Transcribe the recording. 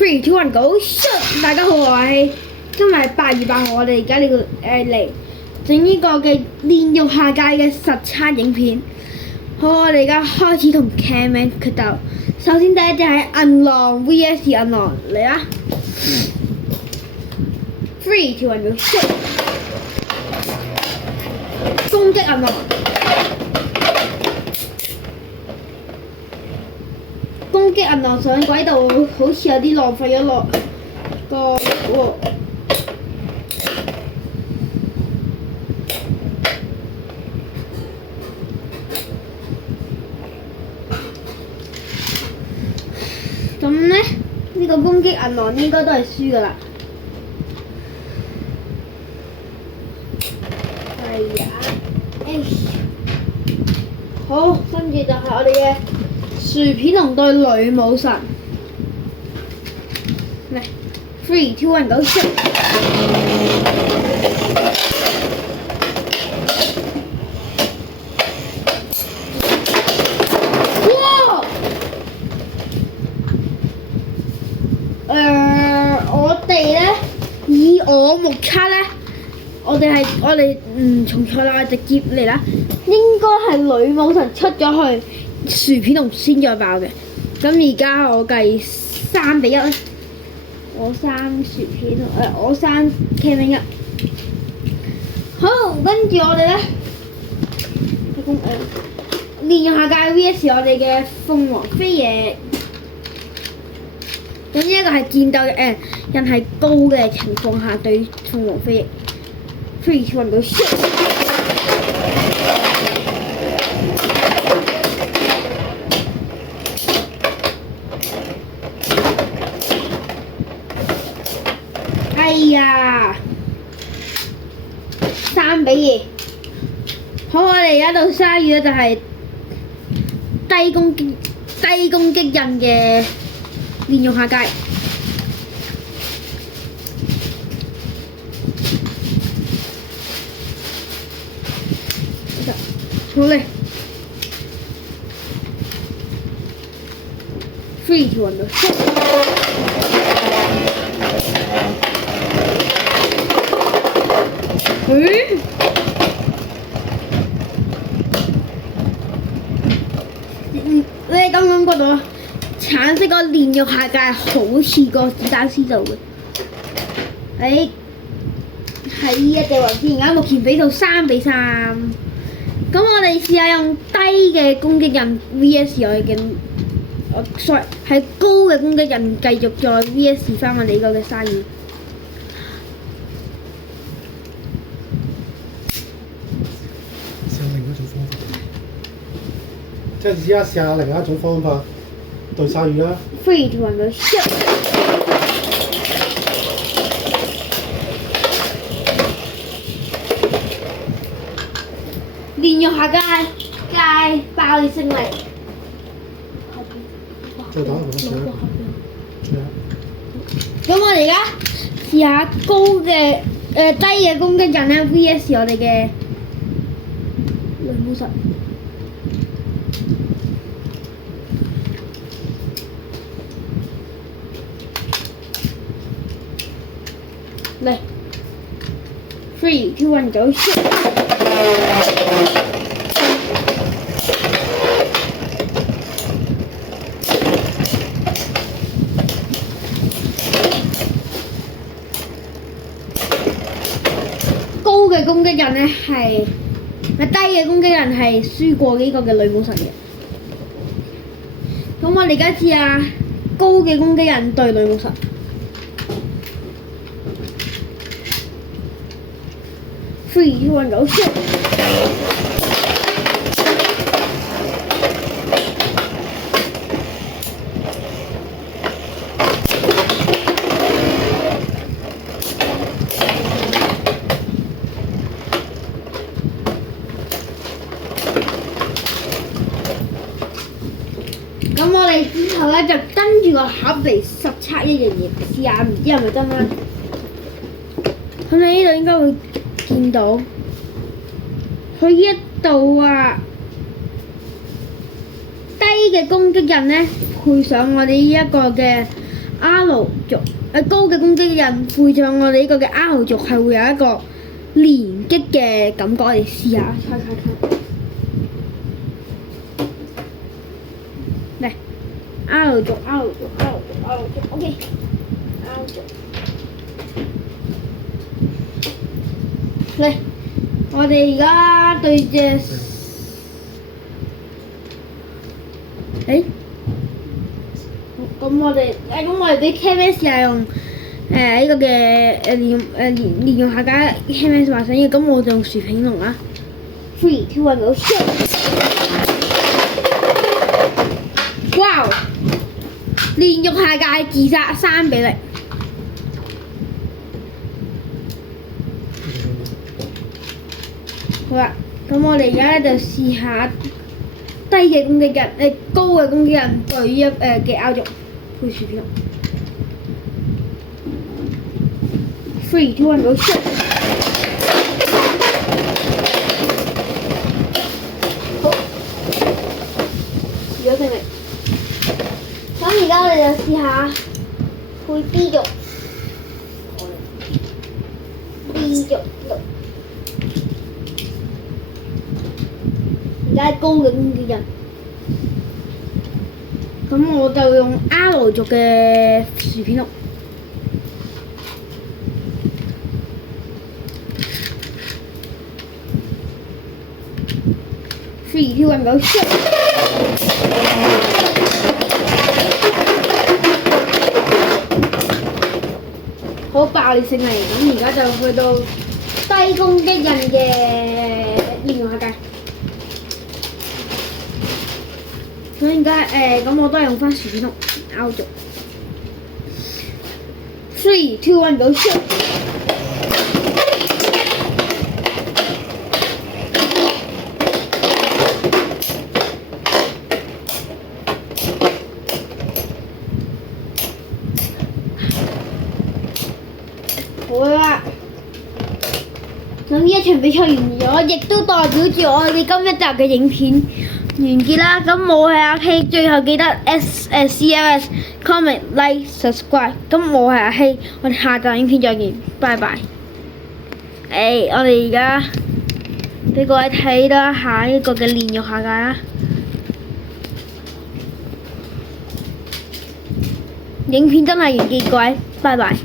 Three, two, one, go! Shoot！大家好，我係今日8月8號，我哋而家呢個嚟整呢個嘅煉獄下界嘅實測影片。好，我哋而家開始同 Camman 決鬥。首先第一隻係銀狼 VS 銀狼，嚟啦！Three, two, one, go! Shoot！ 攻擊銀狼。攻擊銀狼上軌道，好似有啲浪費咗落個喎。咁咧，呢個攻擊銀狼應該都係輸㗎啦。係啊，好，跟住就係我哋嘅薯片龍對女武神，嚟 ，3, 2, 1, go shoot！ 哇！我哋咧，以我目測咧，我哋重賽啦，直接嚟啦，應該係女武神出咗去。薯片龍先再爆嘅，咁而家我計3-1，我生薯片，我生 Camman 1。好，跟住我哋咧，煉獄下界 VS 我哋嘅鳳凰飛翼。咁呢一個係戰鬥嘅人係高嘅情況下對鳳凰飛翼。3, 2, 1, go shoot！哎呀，3-2。好，我哋而家到鯊魚咧就係低攻擊印嘅煉獄下界。好嘞。3, 2, 1, go shoot！你哋感唔感覺到啊？橙色個煉獄下界好似個子彈絲做嘅。喺呢一隻位置，而家目前比到3-3。咁我哋試下用低嘅攻擊印 VS 我哋嘅，sorry 係高嘅攻擊印繼續再 VS 翻我哋呢個嘅鯊魚。即係而家試下另一種方法對鯊魚啦。3, 2, 1, go shoot！ 煉獄下界爆裂勝利。再打一個。咁我哋而家試下高嘅低嘅攻擊印咧 VS 我哋嘅女武神。嚟 ，3, 2, 1, go shoot！ 高嘅攻擊人咧係，低嘅攻擊人係輸過呢個嘅女武神嘅。咁我哋而家試下高嘅攻擊人對女武神。3, 2, 1, go shoot！ 咁我哋之後咧就跟住個盒嚟實測一樣嘢，試下唔知係咪真啦。咁你呢度應該會見到，佢呢度啊，低嘅攻擊印咧，配上我哋呢一個嘅 R 族高嘅攻擊人配上我哋呢個嘅 R 族係會有一個連擊嘅感覺，我哋試下猜猜看。嚟 R 族 R 族 R 族 R 族 OK R 族嚟，我哋而家對隻咁我哋啲 KMS 係用呢個嘅連用下架 KMS 話想要，咁我就用薯片龍啦。3、2、1 go shoot！ 哇！連用下架自殺3-0。好啦，咁我哋而家咧就試下低嘅攻擊人高嘅攻擊人對於嘅 R 族配薯片。3、2、1 go shoot！ 好，試咗勝利。咁而家我哋就試下配 B 族。B 族。而家高嘅攻擊人，咁我就用 R 族嘅薯片龍。3、2、1 go shoot！ 好爆裂勝利！咁而家就去到低攻擊人嘅應用下界。咁而家咁我都係用翻薯片龍 R 族。3、2、1 go shoot！ 好啦，咁呢一場比賽完咗，亦都代表住我哋今一集嘅影片完結啦。咁我係阿 K， 最後記得 CLS comment like subscribe。咁我係阿 K， 我哋下集影片再見，拜拜。我哋而家俾各位睇啦下一個嘅連續下界啦。影片真係完結，各位，拜拜。